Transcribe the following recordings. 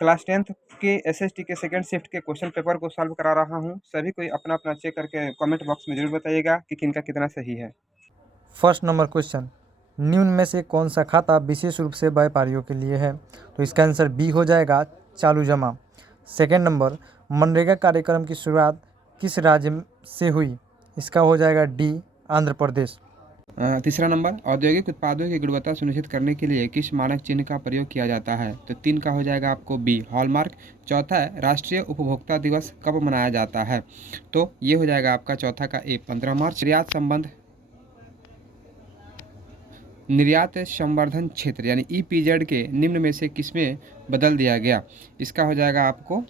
Class 10th के SST के second shift के क्वेश्चन पेपर को सॉल्व करा रहा हूँ। सभी कोई अपना अपना चेक करके कमेंट बॉक्स में जरूर बताइएगा कि किनका कितना सही है। फर्स्ट नंबर क्वेश्चन, निम्न में से कौन सा खाता विशेष रूप से व्यापारियों के लिए है? तो इसका आंसर बी हो जाएगा, चालू जमा। सेकेंड नंबर, मनरेगा कार्यक्रम की शुरुआत किस राज्य से हुई? इसका हो जाएगा डी, आंध्र प्रदेश। तीसरा नंबर, औद्योगिक उत्पादों की गुणवत्ता सुनिश्चित करने के लिए किस मानक चिन्ह का प्रयोग किया जाता है? तो 3 का हो जाएगा आपको बी, हॉलमार्क। चौथा है, राष्ट्रीय उपभोक्ता दिवस कब मनाया जाता है? तो ये हो जाएगा आपका चौथा का ए, 15 मार्च। निर्यात संवर्धन क्षेत्र यानी ईपीजेड के निम्न में से किसमें बदल दिया गया? इसका हो जाएगा आपको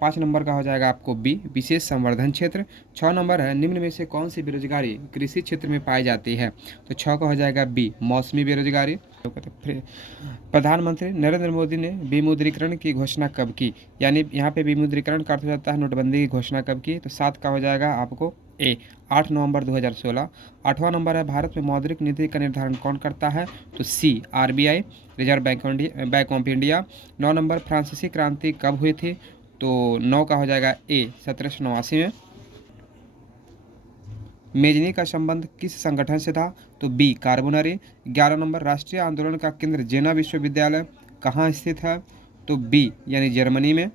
5 नंबर का हो जाएगा आपको बी, विशेष संवर्धन क्षेत्र। 6 नंबर है, निम्न में से कौन सी बेरोजगारी कृषि क्षेत्र में पाई जाती है? तो 6 का हो जाएगा बी, मौसमी बेरोजगारी। प्रधानमंत्री नरेंद्र मोदी ने विमुद्रीकरण की घोषणा कब की? यानी यहाँ पे विमुद्रीकरण का अर्थ हो जाता है नोटबंदी की घोषणा कब की? तो 7 का हो जाएगा आपको ए, 8 नवंबर 2016। 8वां नंबर है, भारत में मौद्रिक नीति का निर्धारण कौन करता है? तो C, RBI, Reserve Bank of India. 9 number, फ्रांसीसी क्रांति कब हुई थी? तो 9 का हो जाएगा ए, 1789 में। मेजनी का संबंध किस संगठन से था? तो बी, कार्बोनरी। 11 नंबर, राष्ट्रीय आंदोलन का केंद्र जेना विश्वविद्यालय कहाँ स्थित है? तो बी यानी जर्मनी में।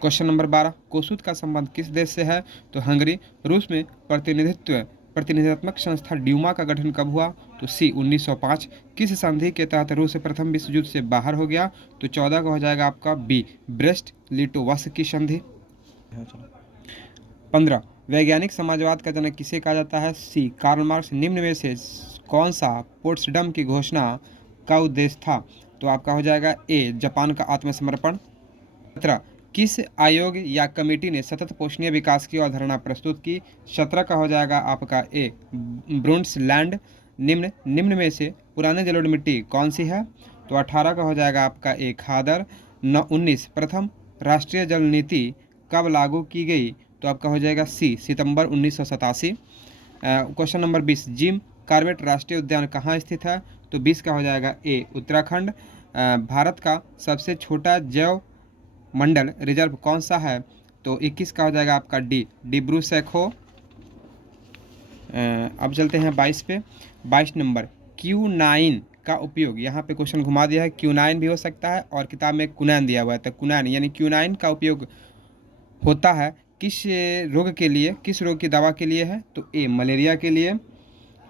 क्वेश्चन नंबर 12, कोसूत का संबंध किस देश से है? तो हंगरी। रूस में प्रतिनिधित्वक संस्था ड्यूमा का गठन कब हुआ? तो सी, 1905। किस संधि के तहत रूस प्रथम विश्व युद्ध से बाहर हो गया? तो 14 का हो जाएगा आपका बी, ब्रेस्ट लिटोवस्क की संधि। 15, वैज्ञानिक समाजवाद का जनक किसे कहा जाता है? सी, कार्ल मार्क्स। निम्न में से कौन सा पोट्सडम की घोषणा का उद्देश्य था? तो आपका हो जाएगा ए, जापान का आत्मसमर्पण। 17, किस आयोग या कमेटी ने सतत पोषणीय विकास की अवधारणा प्रस्तुत की? 17 का हो जाएगा आपका ए, ब्रुंडसलैंड। निम्न में से पुराने जलोढ़ मिट्टी कौन सी है? तो 18 का हो जाएगा आपका ए, खादर। 19, प्रथम राष्ट्रीय जल नीति कब लागू की गई? तो आपका हो जाएगा सी, सितंबर 1987। क्वेश्चन नंबर 20, जिम कॉर्बेट राष्ट्रीय उद्यान कहाँ स्थित है? तो 20 का हो जाएगा ए, उत्तराखंड। भारत का सबसे छोटा जैव मंडल रिजर्व कौन सा है? तो 21 का हो जाएगा आपका डी, डिब्रू सैखो। अब चलते हैं 22 पे। 22 नंबर, Q9 का उपयोग, यहाँ पे क्वेश्चन घुमा दिया है, Q9 भी हो सकता है और किताब में कुनैन दिया हुआ है, तो कुनैन यानी Q9 का उपयोग होता है किस रोग के लिए, किस रोग की दवा के लिए है? तो ए, मलेरिया के लिए।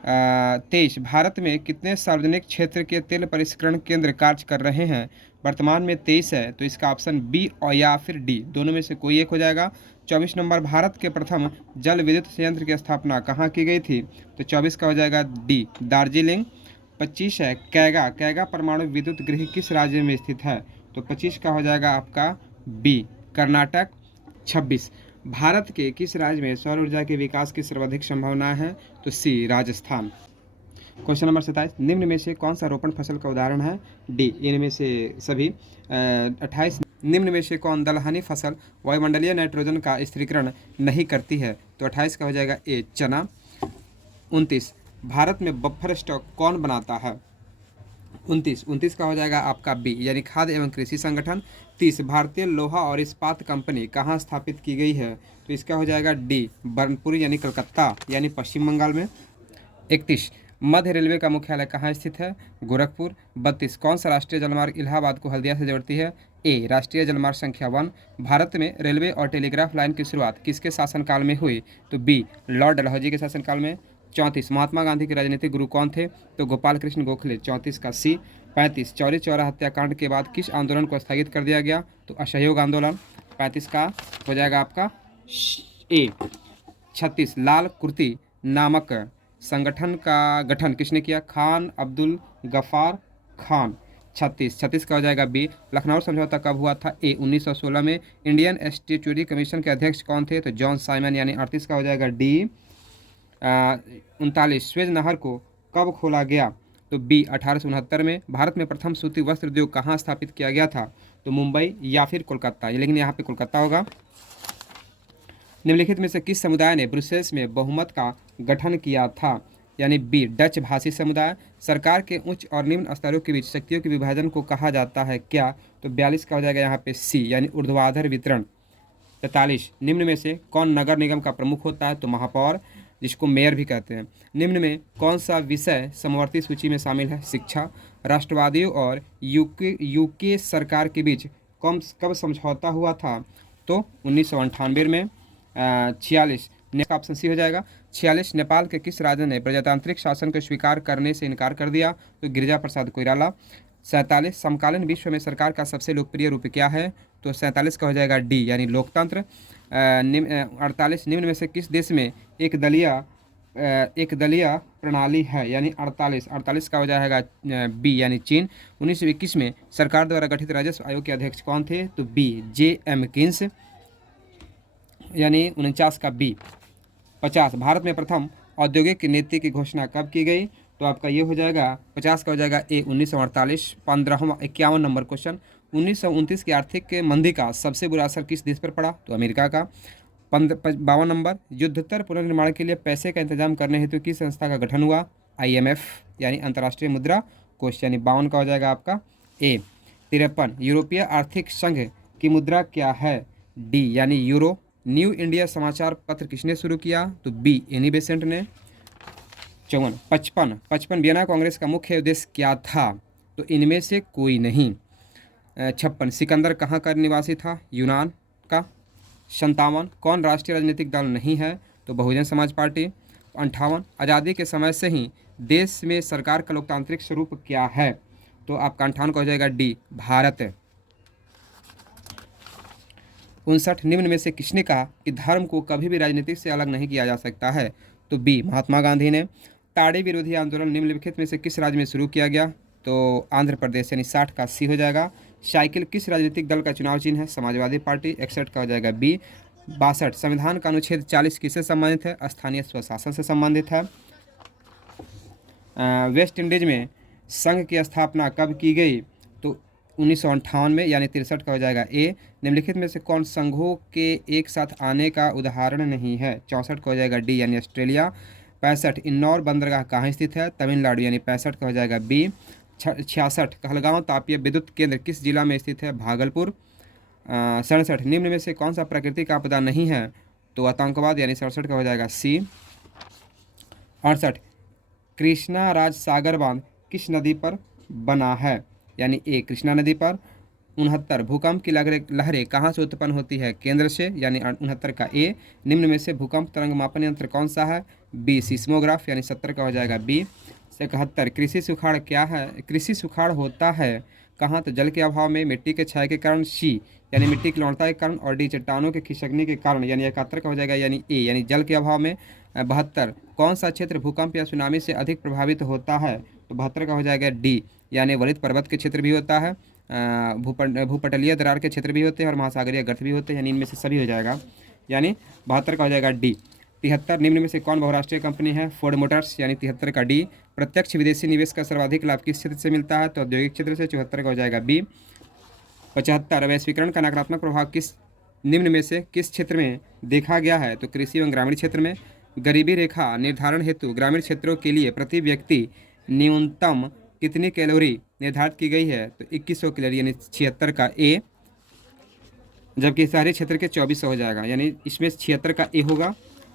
23, भारत में कितने सार्वजनिक क्षेत्र के तेल परिष्करण केंद्र कार्य कर रहे हैं? वर्तमान में 23 है, तो इसका ऑप्शन बी और या फिर डी, दोनों में से कोई एक हो जाएगा। 24 नंबर, भारत के प्रथम जल विद्युत संयंत्र की स्थापना कहाँ की गई थी? तो 24 का हो जाएगा डी, दार्जिलिंग। 25 है, कैगा परमाणु विद्युत गृह किस राज्य में स्थित है? तो 25 का हो जाएगा आपका बी, कर्नाटक। 26, भारत के किस राज्य में सौर ऊर्जा के विकास की सर्वाधिक संभावना है? तो सी, राजस्थान। क्वेश्चन नंबर 27, निम्न में से कौन सा रोपण फसल का उदाहरण है? डी, इनमें से सभी। 28, निम्न में से कौन दलहनी फसल वायुमंडलीय नाइट्रोजन का स्थिरीकरण नहीं करती है? तो 28 का हो जाएगा ए, चना। 29, भारत में बफर स्टॉक कौन बनाता है? 29 का हो जाएगा आपका बी, यानी खाद्य एवं कृषि संगठन। 30, भारतीय लोहा और इस्पात कंपनी कहाँ स्थापित की गई है? तो इसका हो जाएगा डी, बर्नपुर यानी कलकत्ता यानी पश्चिम बंगाल में। 31, मध्य रेलवे का मुख्यालय कहाँ स्थित है? गोरखपुर। 32, कौन सा राष्ट्रीय जलमार्ग इलाहाबाद को हल्दिया से जोड़ती है? ए, राष्ट्रीय जलमार्ग संख्या 1। भारत में रेलवे और टेलीग्राफ लाइन की शुरुआत किसके शासनकाल में हुई? तो बी, लॉर्ड डलहौजी के शासनकाल में। 34, महात्मा गांधी के राजनीतिक गुरु कौन थे? तो गोपाल कृष्ण गोखले। 34 का सी। 35, चौरी चौरा हत्याकांड के बाद किस आंदोलन को स्थगित कर दिया गया? तो असहयोग आंदोलन। 35 का हो जाएगा आपका ए। 36, लाल कुर्ती नामक संगठन का गठन किसने किया? खान अब्दुल गफ्फार खान। 36 का हो जाएगा बी, लखनऊ समझौता कब हुआ था? ए, 1916 में। इंडियन स्टैट्यूटरी कमीशन के अध्यक्ष कौन थे? तो जॉन साइमन यानी 38 का हो जाएगा डी। 39, स्वेज नहर को कब खोला गया? तो बी, 1869 में। भारत में प्रथम सूती वस्त्र उद्योग कहाँ स्थापित किया गया था? तो मुंबई या फिर कोलकाता, लेकिन यहाँ पे कोलकाता होगा। निम्नलिखित में से किस समुदाय ने ब्रुसेल्स में बहुमत का गठन किया था? यानी बी डच भाषी समुदाय। सरकार के उच्च और निम्न स्तरों के बीच शक्तियों के विभाजन को कहा जाता है क्या? तो 42 का हो जाएगा यहाँ पे सी यानी ऊर्ध्वाधर वितरण। 43 निम्न में से कौन नगर निगम का प्रमुख होता है? तो महापौर, जिसको मेयर भी कहते हैं। निम्न में कौन सा विषय समवर्ती सूची में शामिल है? शिक्षा। राष्ट्रवादियों और यूके सरकार के बीच कब समझौता हुआ था? तो 1998 में। 46 का ऑप्शन सी हो जाएगा। 46 नेपाल के किस राजा ने प्रजातांत्रिक शासन को स्वीकार करने से इनकार कर दिया? तो गिरिजा प्रसाद कोइराला। 47 समकालीन विश्व में सरकार का सबसे लोकप्रिय रूप क्या है? तो 47 का हो जाएगा डी यानी लोकतंत्र। 48 निम्न में से किस देश में एक दलीय प्रणाली है? यानी 48 का हो जाएगा बी यानी चीन। 1921 में सरकार द्वारा गठित राजस्व आयोग के अध्यक्ष कौन थे? तो बी J.M. किन्स यानी 49 का बी। 50 भारत में प्रथम औद्योगिक नीति की घोषणा कब की गई? तो आपका ये हो जाएगा 50 का हो जाएगा ए 1948। 51 नंबर क्वेश्चन 1929 की आर्थिक मंदी का सबसे बुरा असर किस देश पर पड़ा? तो अमेरिका का। 52 नंबर युद्धोत्तर पुनर्निर्माण के लिए पैसे का इंतजाम करने हेतु किस संस्था का गठन हुआ? IMF यानी अंतर्राष्ट्रीय मुद्रा कोष। यानी 52 का हो जाएगा आपका ए। 53 यूरोपीय आर्थिक संघ की मुद्रा क्या है? डी यानी यूरो। न्यू इंडिया समाचार पत्र किसने शुरू किया? तो बी एनी बेसेंट ने। 55 वियना कांग्रेस का मुख्य उद्देश्य क्या था? तो इनमें से कोई नहीं। 56 सिकंदर कहाँ का निवासी था? यूनान का। 57 कौन राष्ट्रीय राजनीतिक दल नहीं है? तो बहुजन समाज पार्टी। 58 आज़ादी के समय से ही देश में सरकार का लोकतांत्रिक स्वरूप क्या है? तो आपका 58 का हो जाएगा डी भारत। 59 निम्न में से किसने कहा कि धर्म को कभी भी राजनीति से अलग नहीं किया जा सकता है? तो बी महात्मा गांधी ने। ताड़ी विरोधी आंदोलन निम्नलिखित में से किस राज्य में शुरू किया गया? तो आंध्र प्रदेश यानी 60 का सी हो जाएगा। साइकिल किस राजनीतिक दल का चुनाव चिन्ह है? समाजवादी पार्टी। 61 का हो जाएगा बी। 62 संविधान का अनुच्छेद 40 किससे संबंधित है? स्थानीय स्वशासन से संबंधित है। वेस्ट इंडीज में संघ की स्थापना कब की गई? तो 1958 में यानी 63 का हो जाएगा ए। निम्नलिखित में से कौन संघों के एक साथ आने का उदाहरण नहीं है? 64 का हो जाएगा डी यानी ऑस्ट्रेलिया। 65 इंदौर बंदरगाह कहाँ स्थित है? तमिलनाडु यानी 65 का हो जाएगा बी। 66 कहलगांव तापीय विद्युत केंद्र किस जिला में स्थित है? भागलपुर। 67 निम्न में से कौन सा प्राकृतिक आपदा नहीं है? तो आतंकवाद यानी 67 का हो जाएगा सी। 68 कृष्णा राज सागर बांध किस नदी पर बना है? यानी ए कृष्णा नदी पर। 69 भूकंप की लहरें कहाँ से उत्पन्न होती है? केंद्र से यानी 69 का ए। निम्न में से भूकंप तरंग मापन यंत्र कौन सा है? बी सिस्मोग्राफ यानी 70 का हो जाएगा बी। 71 कृषि सुखाड़ क्या है? कृषि सुखाड़ होता है कहाँ? तो जल के अभाव में, मिट्टी के क्षय के कारण सी यानी मिट्टी की लवणता के कारण, और डी चट्टानों के खिसकने के कारण यानी 71 का हो जाएगा यानी ए यानी जल के अभाव में। 72 कौन सा क्षेत्र भूकंप या सुनामी से अधिक प्रभावित होता है? तो 72 का हो जाएगा डी यानी वलित पर्वत के क्षेत्र भी होता है, भूपटलीय दरार के क्षेत्र भी होते हैं और महासागरीय गर्त भी होते हैं, यानी इनमें से सभी हो जाएगा, यानी 72 का हो जाएगा डी। 73 निम्न में से कौन बहुराष्ट्रीय कंपनी है? फोर्ड मोटर्स यानी 73 का डी। प्रत्यक्ष विदेशी निवेश का सर्वाधिक लाभ किस क्षेत्र से मिलता है? तो औद्योगिक क्षेत्र से। 74 का हो जाएगा बी। 75 वैश्वीकरण का नकारात्मक प्रभाव निम्न में से किस क्षेत्र में देखा गया है? तो कृषि एवं ग्रामीण क्षेत्र में। गरीबी रेखा निर्धारण हेतु ग्रामीण क्षेत्रों के लिए प्रति व्यक्ति न्यूनतम कितनी कैलोरी निर्धारित की गई है? तो 2100 कैलोरी यानी 76 का ए, जबकि शहरी क्षेत्र के 2400 हो जाएगा, यानी इसमें 76 का ए होगा।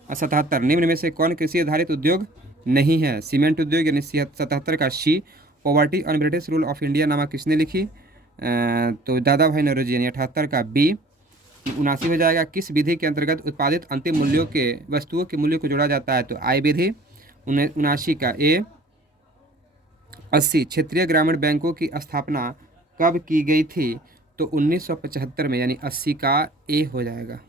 और 77 निम्न में से कौन कृषि आधारित उद्योग नहीं है? सीमेंट उद्योग यानी 77 का C. Poverty on British rule of India नामा किसने लिखी? तो दादा भाई नौरोजी यानी 78 का बी। 79 हो जाएगा। किस विधि के अंतर्गत उत्पादित अंतिम मूल्यों के वस्तुओं के मूल्य को जोड़ा जाता है? तो आय विधि। 79 का ए। 80 क्षेत्रीय ग्रामीण बैंकों की स्थापना कब की गई थी? तो 1975 में, यानी 80 का ए हो जाएगा।